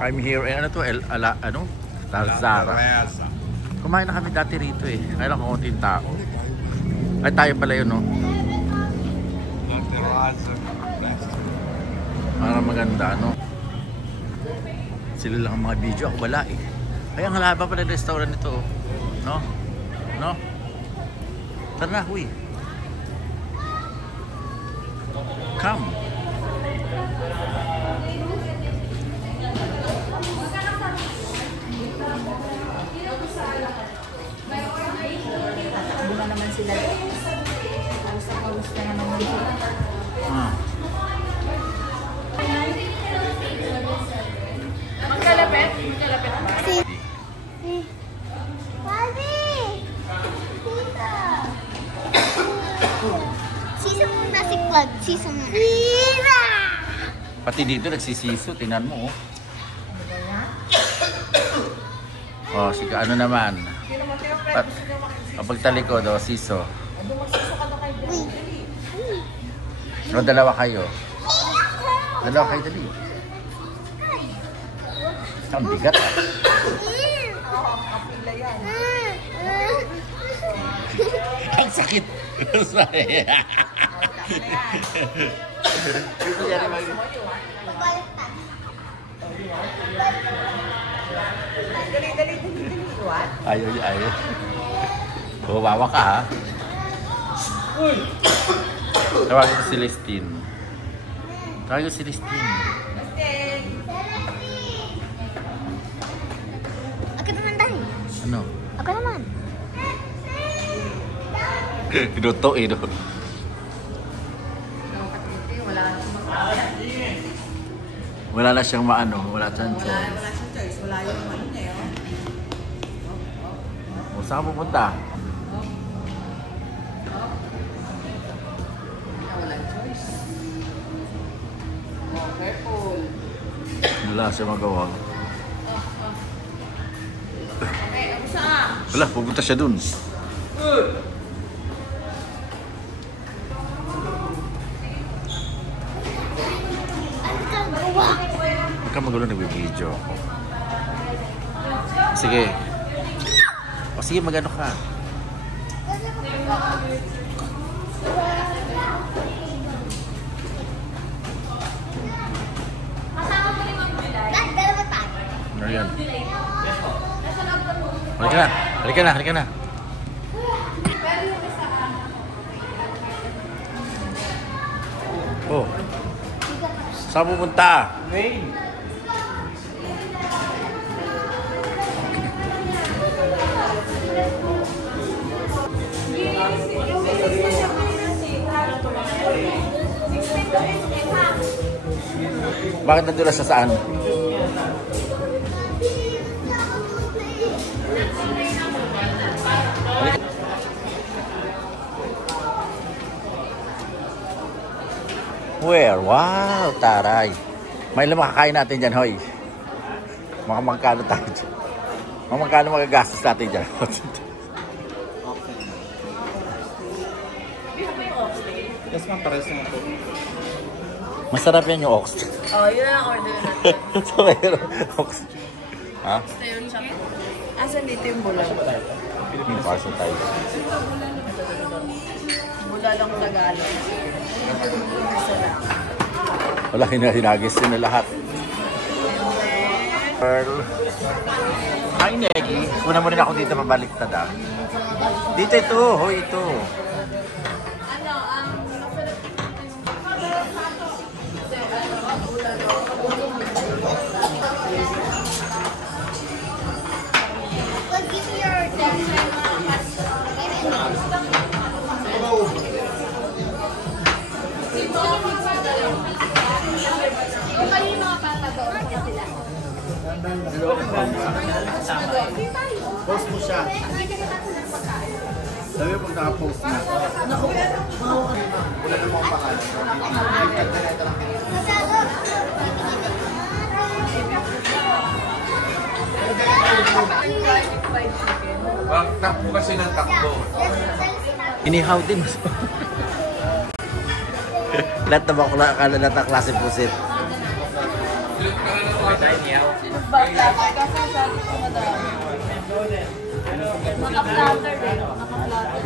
I'm here in Lazara. Kumain na kami dati rito eh. Kaya lang konting tao. Ay tayo pala yun, no? Para maganda, no? Sila lang ang mga video. Ako wala eh. Ay, ang haba pala ng restaurant nito, no? No? Tara na, huy. Come. Bunga naman sila. Paus ka naman dito. Magkalapit? Magkalapit ba? Sisa muna si Claude. Sisa muna. Pati dito nagsisiso. Tingnan mo, oh. Oh, sige, ano naman? Kapag talikod, oh, siso. No, dalawa kayo. Dalawa kayo, dali. Ang bigat. Ang sakit. Ayaw. Bawa ka, ha? Tawagin ko si Celestine. Tawagin ko si Celestine. Ako naman tayo. Ano? Ako naman. Pinuto eh, no? Wala na siyang maano. Wala siyang choice. Wala siyang choice. Wala yung ano na yun. O, saan ka pupunta? Walang choice. Oh, careful. Wala siya magawa. Okay, ako saan? Wala, pupunta siya dun. Huwag ka magulo, nagbibideo ako. Sige. O sige, magano ka. Ano yan? Halika na. Oh. Saan pupunta? Bakit nandun na siya saan? Where? Wow, taray. May ilang makakain natin dyan, hoy. Magkano tayo dyan? Magkano magagastos natin dyan? Yes, ma'am, pares naman po. Masarap yan yung ox. Oh, yun na lang order natin. So, mayroon ox. Ha? Gusto yun siya? Asan dito yung bulang? Philippine parcel tayo. Bula lang Tagalog. Isa lang. Wala, hinagis yun na lahat. Pearl. Hi, Negi. Una mo rin ako dito mabaliktad, ah. Dito ito. Hoy, ito. Post mo siya. Sabi mo pag naka-post na. Wala namang pangalan. Takbo kasi ng takbo. Inihaw din. Lahat na klase pusit. Nag-backplatter kasi sabi ko madami. Naka-platter din. Naka-platter.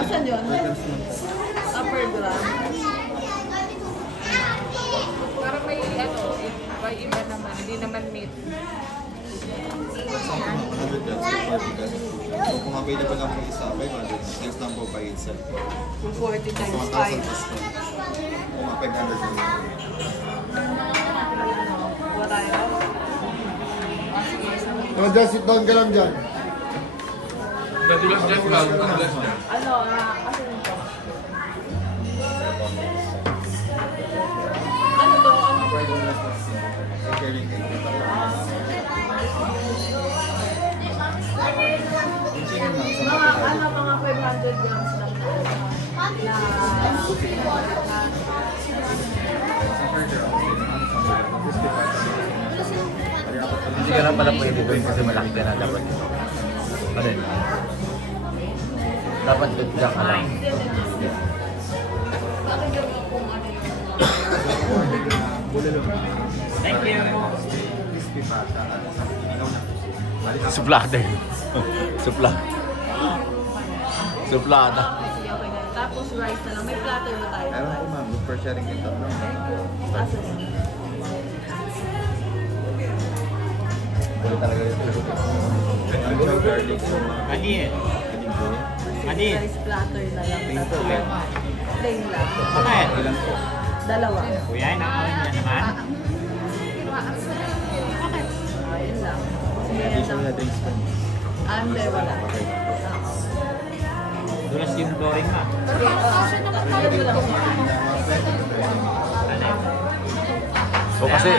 Asan yun? Upper ground. Parang may may iba naman, hindi naman meat. So, kung available lang po isa, 500. Next number by itself. 240 times 1,000 5. plus 10. Kung mga 500 lang. Wala yun. So, just sit down ka lang dyan. Nadulas dyan, vlog. Nadulas dyan. Ano, kasi nito. Ano to? Sharing cake. Chicken lang sa Mga 500 grams lang na Hindi ka na pala pwede doon kasi malaki ka na dapat. Ano yun? Dapat doon ka lang. Thank you. Crispy pata. Ikaw na. Suplada yun. Suplada. Tapos rice na lang. May platter na tayo. Meron po ma'am, look for sharing yung tatlo. Asan yun? Wala talaga yun. Ano yung garlic? Ani eh. Ani. Rice platter na lang. Plain po, plain. Plain lang. Bakit? Ilan po? Dalawa. Kuya, nakawin niya naman. Ayun lang. Additional na drinks po. Hindi, wala. Okay. Dulas yung flooring ma. Pero parang kasi naman tayo lang. O kasi,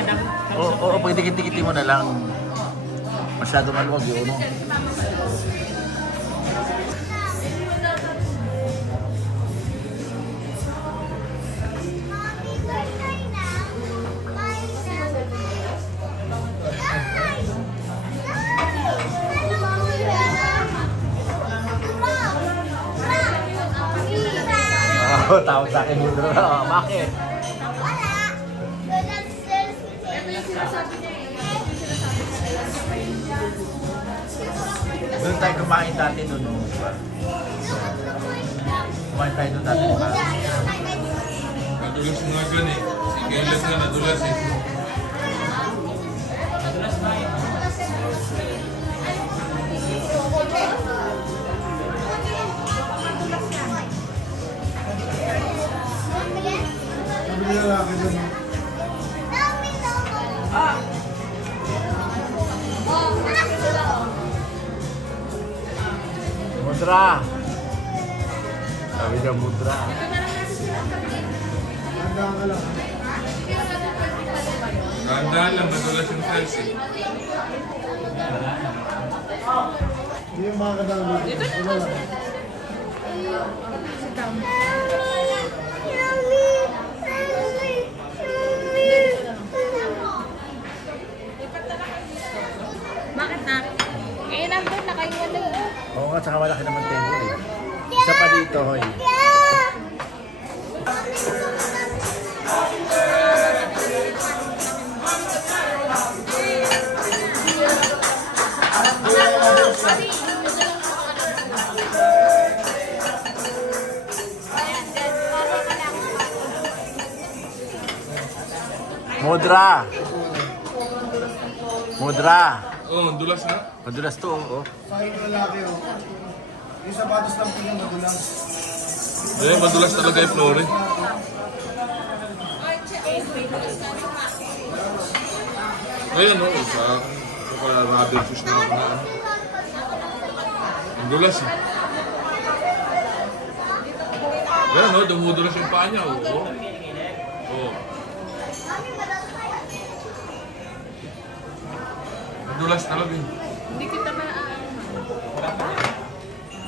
o pag dikit-dikitin mo na lang. Masyado maluwag yun, no? Tawag sa akin yung drone. Bakit? Doon tayo kumain dati doon. No? Kumain tayo doon dati. Nadulas nga dyan eh. Si Kailan nga nadulas eh. Sabi nila lang ka dyan. Mudra. Sabi niya mudra. Handa ka lang. Ganda lang, nadulas yung tiles eh. Hindi yung mga kadang dito. Wala lang. Bakit na? Eh, nandun na kayo wala. Oo nga, saka malaki naman table eh. Isa pa dito, hoy. Mudra. Mudra. Oh, dulas na. Madulas to, oo. Sa akin yung lalaki, oh. Yung sapatos lang po yung madulang. Eh, madulas talaga yung floor eh. Ayan o, sa rubber shoes na ako na. Ang dulas eh. Ayan o, dumudulas yung paa niya. Oo. Oo. Ang dulas talaga eh. Hindi kita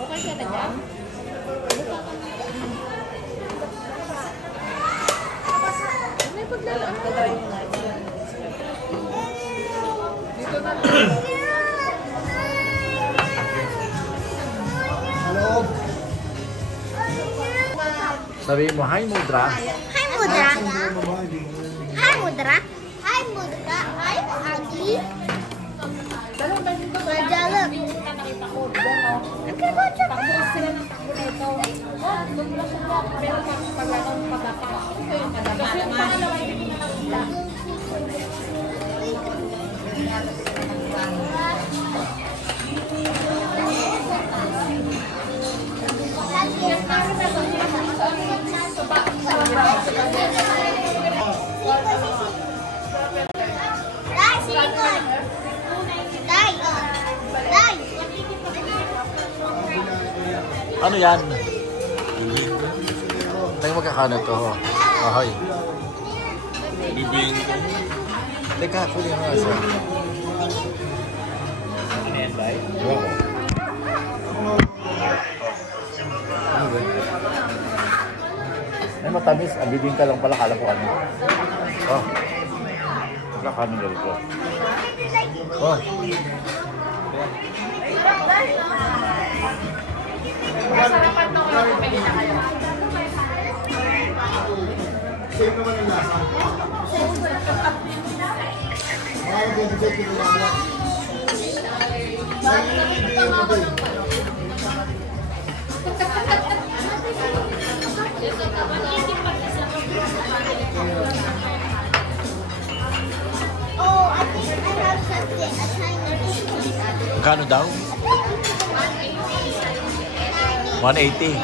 okay ka na dyan? May paglalaan ka tayo. Dito na. Sa loob. Sabi mo, hi Mudra. Hi, Mudra. Hi, Mudra. Hi, Mudra. Hi, Ugly. Majalap. Nakita ko, gano'n. Takbo sila ng takbo nito. Bumula sila. Pero pag anong pagkakasok ko yung madama. Kasi yung pangalawa yung hindi na sila. Dai, silikon. Dai. Dai. Ano yan? Tayo magkakano to. Ahoy. Bibing ko. Teka, puli mo nga siya. Ano yan, Day? Ewan ko. Ano ba? Ay, matamis. Abibing ka lang pala. Kala ko ano. Oh. Magkakano na rito. Oh. Masarapan na ko lang pumili na kayo. Same naman yung lasa. Mga 25 kilo lang yan. Oh, I think I have something. A tiny piece. Magkano daw? 180.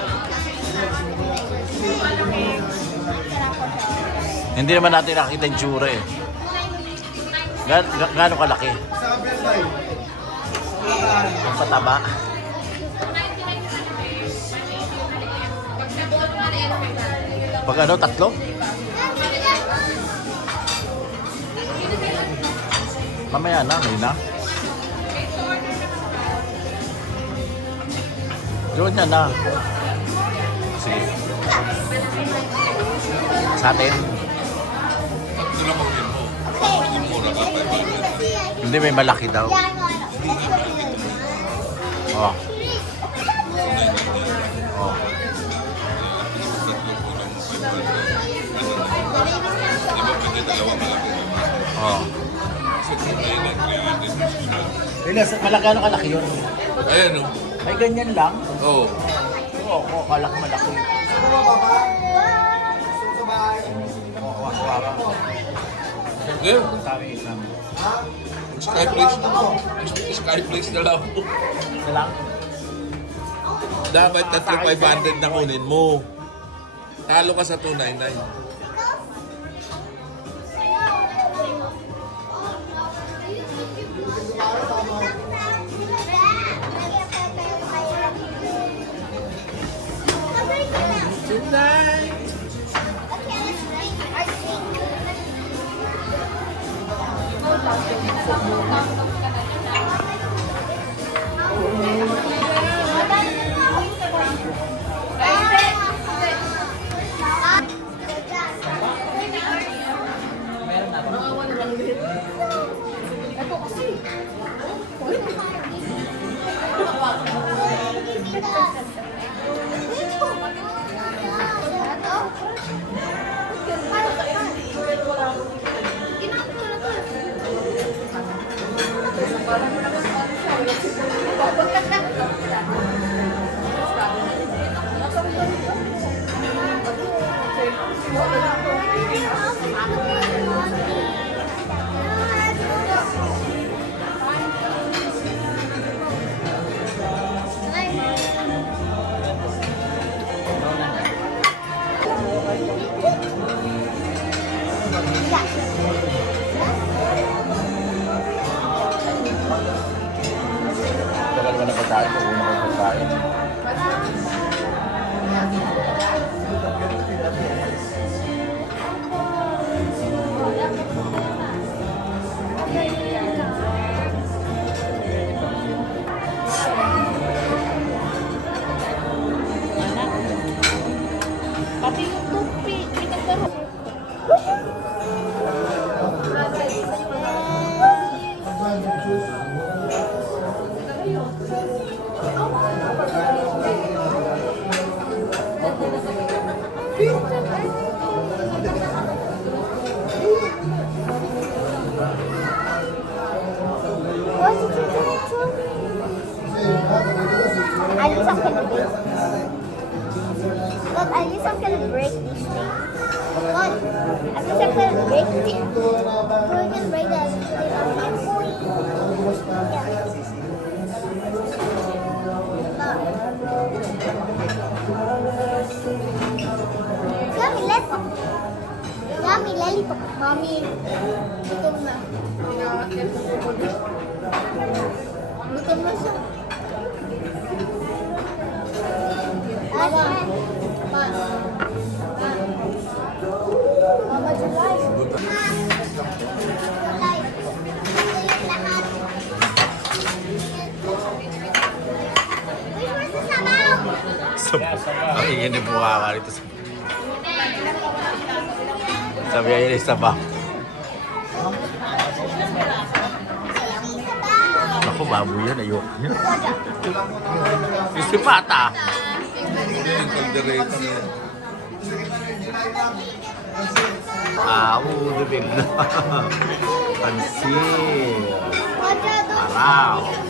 Hindi naman natin nakita yung tsura eh. Gaano kalaki? Sabi yan tayo. Ang pataba. Pag ano, tatlo? Mamaya na, may na. Doon na na. Sige. Sa atin. Ito lang ang mo. Yung mura ka pa. Hindi, may malaki daw. Oh. Oh. Oh. Malaki, ano kalaki yun? Ayan o. Ay, ganyan lang. Oo. Oo, oh, kalaki malaki. Gusto mo ba ba? Gusto mo sa bahay? Ngayon, Sabi isang. Skyflakes na lang. Isa lang. Dapat tatlo 500 na kunin mo. Talo ka sa 299. Tagal mo na pagkain, kung una kang pagkain. Pati yung toothpick, pinagdaro. What did you do it to me? At least I'm gonna break. Look, at least I'm gonna break these things. Look, at least I'm gonna break it. We're gonna break that. Yummy, let's. Yummy, lollipop. Mami, gutom na. Gutom na siya. Mama. Mama, July. Ay, yun yung buwawa rito. Sabi ayun yung sabaw. Ako, baboy yan. Ayok yan. Yung pata. Yung kaldereta na yan. Bibig na. Pansin. Araw.